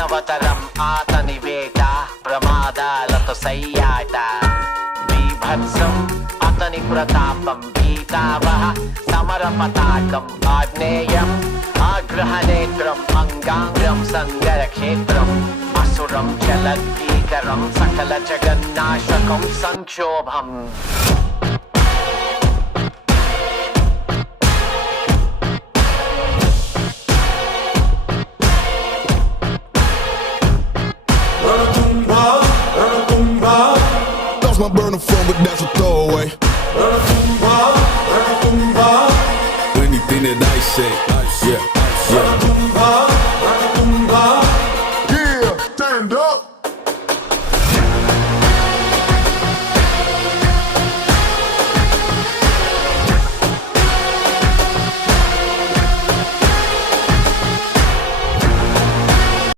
మానవతరం ఆతనివేట ప్రమాదాలతో సయ్యాట బీభత్సం అతని ప్రతాపం భీతావహ సమర పతాకం ఆగ్నేయం ఆగ్రహనేత్రం అంగాంగం సంగరక్షేత్రం అసురం చలద్భీకరం సకల జగన్నాశకం సంక్షోభం My burner phone, but that's a throwaway. Anything that I say